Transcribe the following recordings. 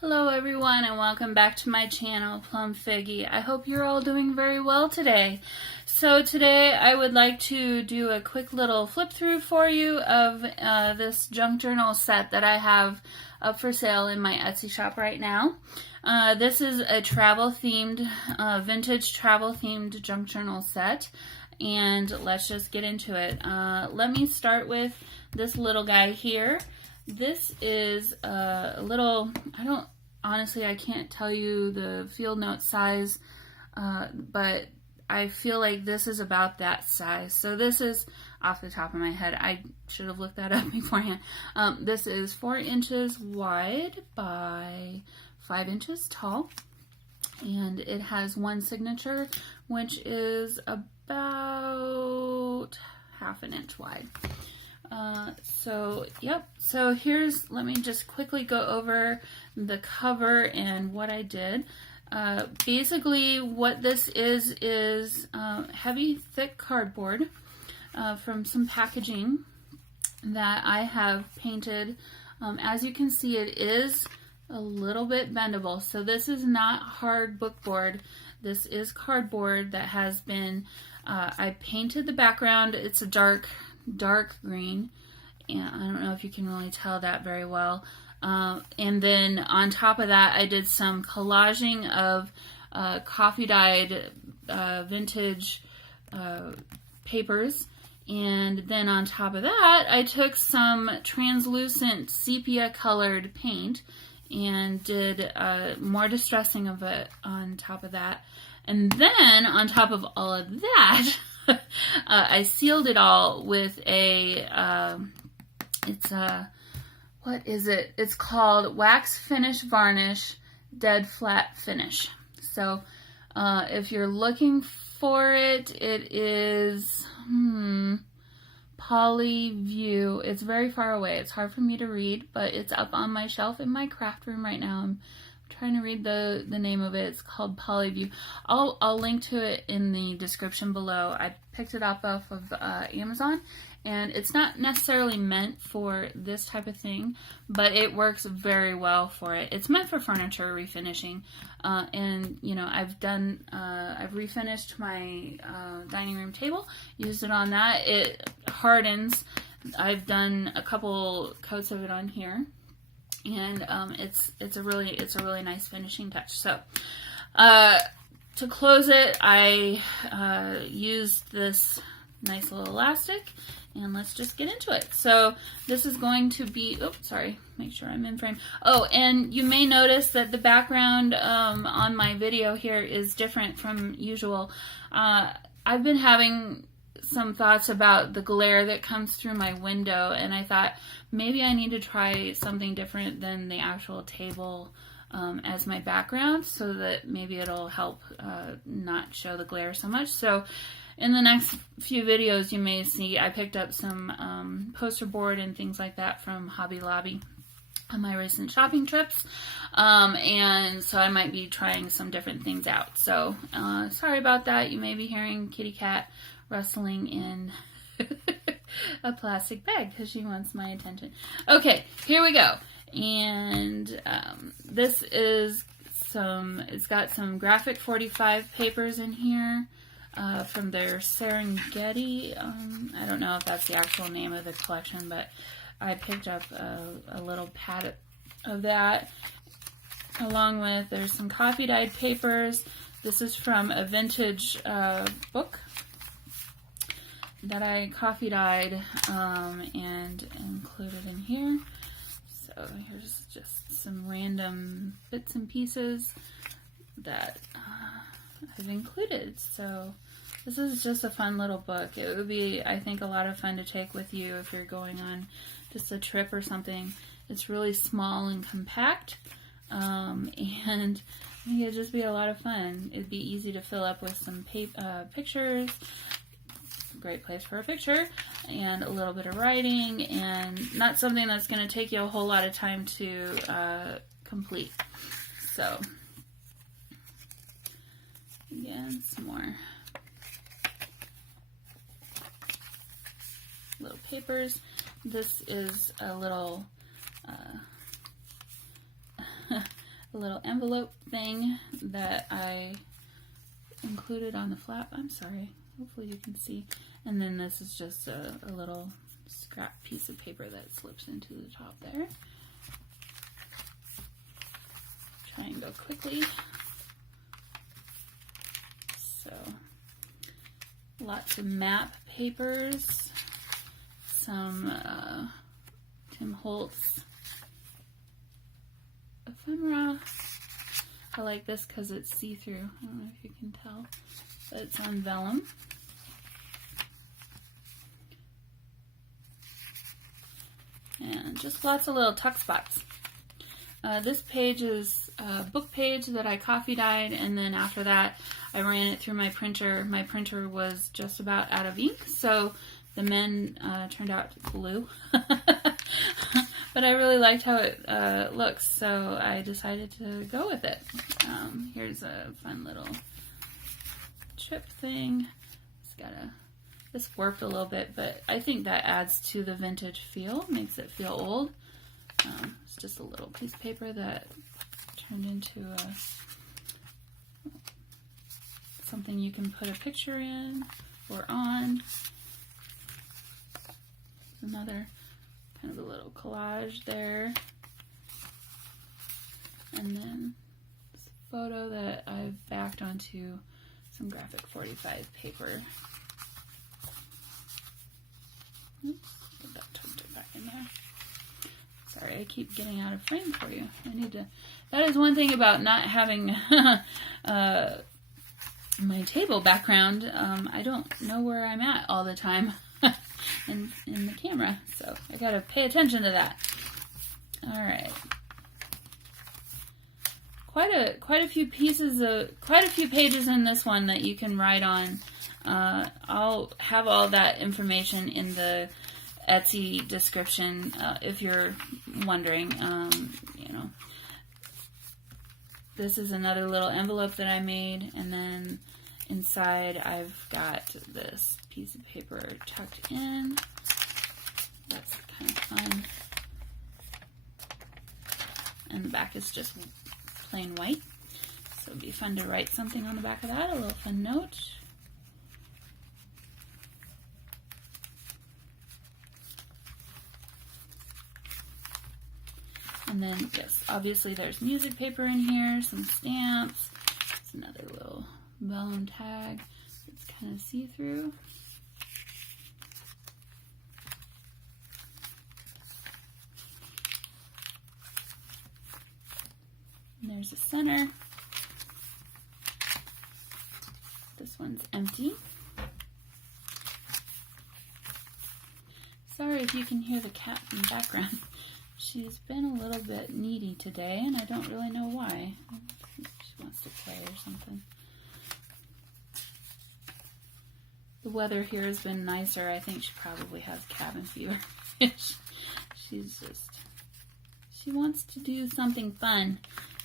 Hello everyone and welcome back to my channel, Plum Figgy. I hope you're all doing very well today. So today I would like to do a quick little flip through for you of this junk journal set that I have up for sale in my Etsy shop right now. This is a travel themed, vintage travel themed junk journal set. And let's just get into it. Let me start with this little guy here. This is a little, honestly, I can't tell you the field note size, but I feel like this is about that size. So this is, off the top of my head, I should have looked that up beforehand. This is 4 inches wide by 5 inches tall, and it has one signature, which is about ½ an inch wide. So here's, let me just quickly go over the cover and what I did. Basically what this is heavy, thick cardboard from some packaging that I have painted. As you can see, it is a little bit bendable. So this is not hard bookboard. This is cardboard that has been, I painted the background. It's a dark green, and I don't know if you can really tell that very well. And then on top of that, I did some collaging of coffee dyed vintage papers. And then on top of that, I took some translucent sepia colored paint and did more distressing of it on top of that. And then on top of all of that, I sealed it all with what is it? It's called Wax Finish Varnish Dead Flat Finish. So if you're looking for it, it is Polyview. It's very far away. It's hard for me to read, but it's up on my shelf in my craft room right now. I'm trying to read the name of it. It's called Polyview. I'll link to it in the description below. I picked it up off of Amazon, and it's not necessarily meant for this type of thing, but it works very well for it. It's meant for furniture refinishing, and you know, I've refinished my dining room table, used it on that. It hardens. I've done a couple coats of it on here. And it's a really nice finishing touch. So to close it, I used this nice little elastic, and let's just get into it. So this is going to be, make sure I'm in frame. Oh, and you may notice that the background on my video here is different from usual. I've been having some thoughts about the glare that comes through my window, and I thought maybe I need to try something different than the actual table as my background, so that maybe it'll help not show the glare so much. So in the next few videos, you may see I picked up some poster board and things like that from Hobby Lobby on my recent shopping trips, and so I might be trying some different things out. So sorry about that. You may be hearing Kitty Cat rustling in a plastic bag because she wants my attention. Okay, here we go. And this is it's got some Graphic 45 papers in here from their Serengeti. I don't know if that's the actual name of the collection, but I picked up a little pad of that. Along with, there's some coffee dyed papers. This is from a vintage book that I coffee dyed and included in here. So here's just some random bits and pieces that I've included. So this is just a fun little book. It would be, I think, a lot of fun to take with you if you're going on just a trip or something. It's really small and compact, and I think it'd just be a lot of fun. It'd be easy to fill up with some pictures. Great place for a picture, and a little bit of writing, and not something that's going to take you a whole lot of time to complete. So again, some more little papers. This is a little a little envelope thing that I included on the flap. I'm sorry, hopefully you can see. And then this is just a little scrap piece of paper that slips into the top there. Try and go quickly. So, lots of map papers, some Tim Holtz ephemera. I like this because it's see-through. I don't know if you can tell, but it's on vellum. And just lots of little tuck spots. This page is a book page that I coffee dyed, and then after that I ran it through my printer. My printer was just about out of ink, so the men turned out blue. But I really liked how it looks, so I decided to go with it. Here's a fun little chip thing. This warped a little bit, but I think that adds to the vintage feel, makes it feel old. It's just a little piece of paper that turned into something you can put a picture in or on. Another kind of a little collage there. And then this photo that I've backed onto some graphic 45 paper. Oops, that tucked it back in there. Sorry, I keep getting out of frame for you. I need to. That is one thing about not having my table background. I don't know where I'm at all the time in the camera, so I gotta pay attention to that. All right, quite a few pages in this one that you can write on. I'll have all that information in the Etsy description if you're wondering. You know, this is another little envelope that I made, and then inside I've got this piece of paper tucked in. That's kind of fun. And the back is just plain white, so it'd be fun to write something on the back of that, a little fun note. And then, yes, obviously there's music paper in here, some stamps. It's another little vellum tag. It's kind of see-through. And there's a center. This one's empty. Sorry if you can hear the cat in the background. She's been a little bit needy today, and I don't really know why. She wants to play or something. The weather here has been nicer. I think she probably has cabin fever. She wants to do something fun,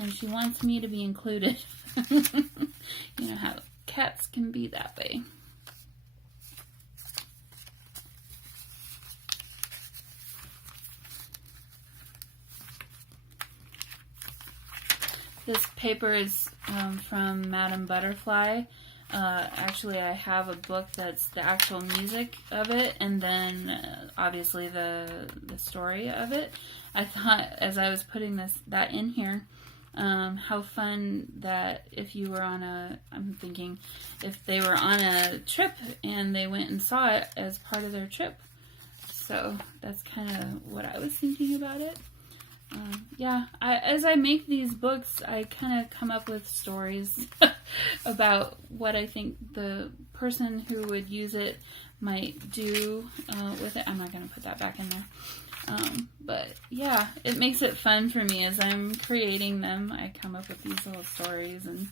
and she wants me to be included. You know how cats can be that way. This paper is from Madame Butterfly. Actually, I have a book that's the actual music of it, and then obviously the story of it. I thought, as I was putting that in here, how fun that if you were I'm thinking if they were on a trip and they went and saw it as part of their trip. So that's kind of what I was thinking about it. Yeah, as I make these books, I kind of come up with stories about what I think the person who would use it might do with it. I'm not going to put that back in there. But yeah, it makes it fun for me as I'm creating them. I come up with these little stories and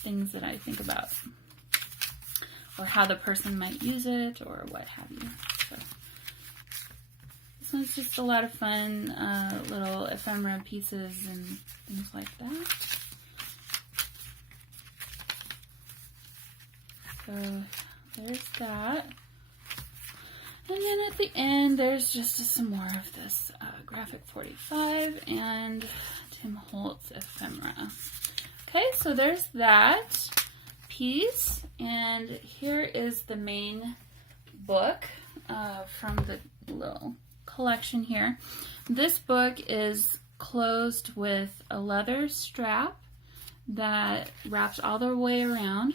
things that I think about, or how the person might use it, or what have you. So. This one's just a lot of fun little ephemera pieces and things like that. So there's that. And then at the end, there's just some more of this graphic 45 and Tim Holtz camera. Okay, so there's that piece, and here is the main book from the little collection here. This book is closed with a leather strap that wraps all the way around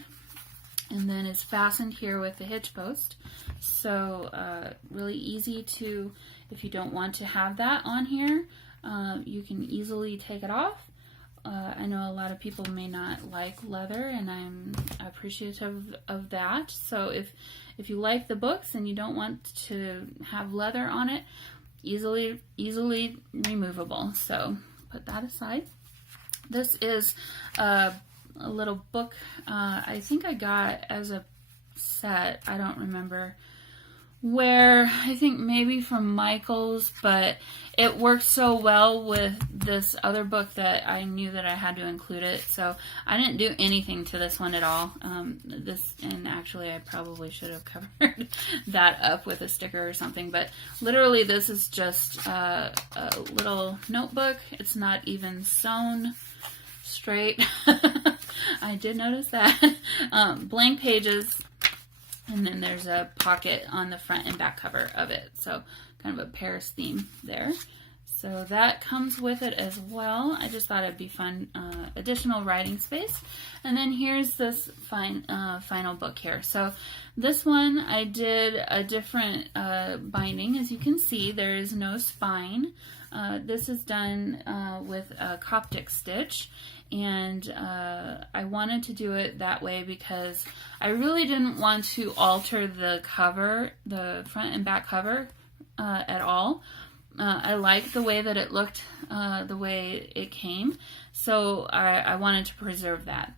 and then is fastened here with a hitch post. So really easy to, if you don't want to have that on here, you can easily take it off. I know a lot of people may not like leather, and I'm appreciative of that. So if you like the books and you don't want to have leather on it, easily removable. So put that aside. This is a little book I think I got as a set. I don't remember where. I think maybe from Michael's, but it worked so well with this other book that I knew that I had to include it. So I didn't do anything to this one at all. And actually I probably should have covered that up with a sticker or something, but literally this is just a little notebook. It's not even sewn straight. I did notice that. Blank pages, and then there's a pocket on the front and back cover of it. So kind of a Paris theme there. So that comes with it as well. I just thought it'd be fun, additional writing space. And then here's this final book here. So this one I did a different binding. As you can see, there is no spine. This is done with a Coptic stitch, and I wanted to do it that way because I really didn't want to alter the cover, the front and back cover at all. I liked the way that it looked, the way it came, so I wanted to preserve that.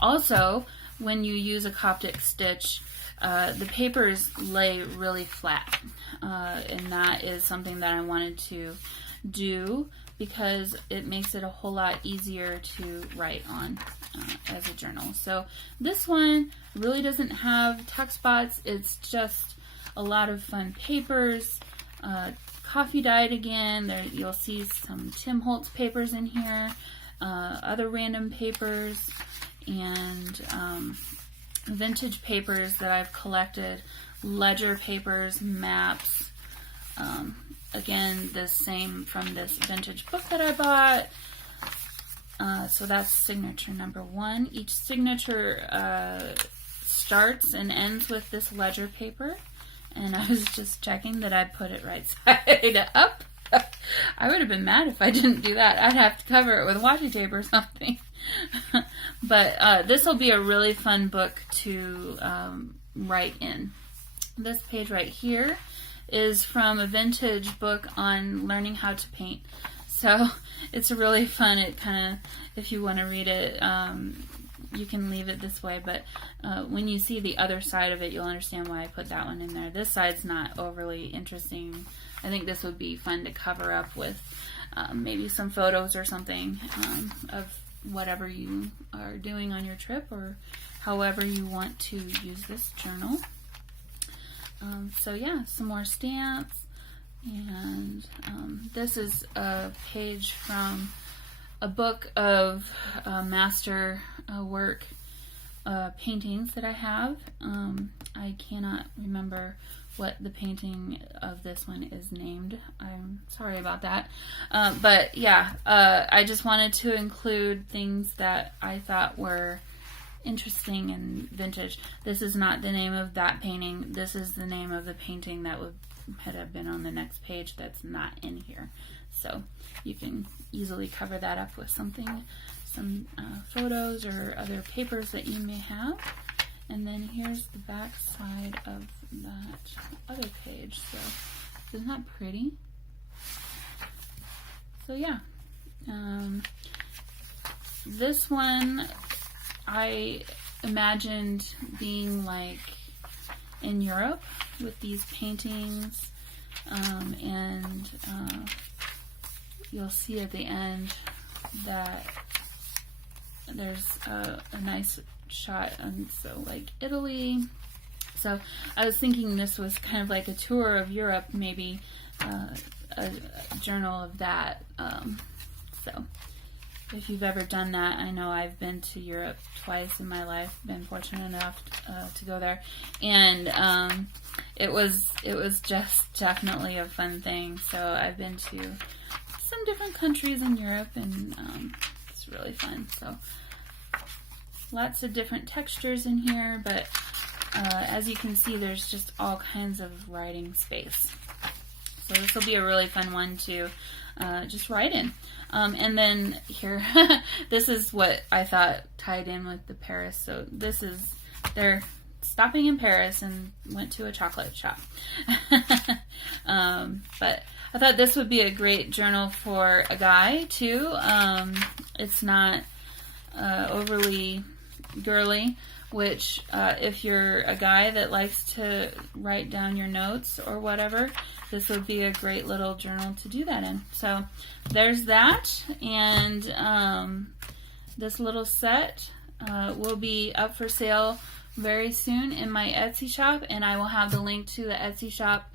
Also, when you use a Coptic stitch, the papers lay really flat, and that is something that I wanted to do because it makes it a whole lot easier to write on as a journal. So this one really doesn't have tuck spots. It's just a lot of fun papers. Coffee dyed again. There you'll see some Tim Holtz papers in here, other random papers, and vintage papers that I've collected, ledger papers, maps. Again, the same from this vintage book that I bought. So that's signature number 1. Each signature starts and ends with this ledger paper. And I was just checking that I put it right side up. I would have been mad if I didn't do that. I'd have to cover it with washi tape or something. But this will be a really fun book to write in. This page right here is from a vintage book on learning how to paint. So it's really fun. It kind of, if you want to read it, you can leave it this way, but when you see the other side of it, you'll understand why I put that one in there. This side's not overly interesting. I think this would be fun to cover up with maybe some photos or something of whatever you are doing on your trip or however you want to use this journal. So yeah, some more stamps, and this is a page from a book of master work paintings that I have. I cannot remember what the painting of this one is named. I'm sorry about that. But yeah, I just wanted to include things that I thought were interesting and vintage. This is not the name of that painting. This is the name of the painting that would have been on the next page that's not in here. So you can easily cover that up with something, some photos or other papers that you may have. And then here's the back side of that other page. So isn't that pretty? So yeah, this one I imagined being like in Europe with these paintings, and you'll see at the end that there's a nice shot on, so like Italy. So I was thinking this was kind of like a tour of Europe, maybe a journal of that. So if you've ever done that. I know I've been to Europe twice in my life, been fortunate enough to go there, and it was just definitely a fun thing. So I've been to some different countries in Europe, and it's really fun. So lots of different textures in here, but as you can see, there's just all kinds of writing space. So this will be a really fun one to just write in. And then here, this is what I thought tied in with the Paris. So this is, they're stopping in Paris and went to a chocolate shop. But I thought this would be a great journal for a guy too. It's not overly girly, which if you're a guy that likes to write down your notes or whatever, this would be a great little journal to do that in. So there's that, and this little set will be up for sale very soon in my Etsy shop, and I will have the link to the Etsy shop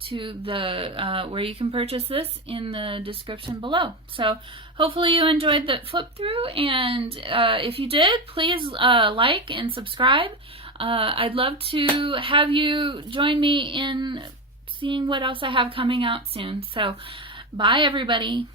to the where you can purchase this in the description below. So hopefully you enjoyed the flip through, and if you did, please like and subscribe. I'd love to have you join me in seeing what else I have coming out soon. So bye everybody.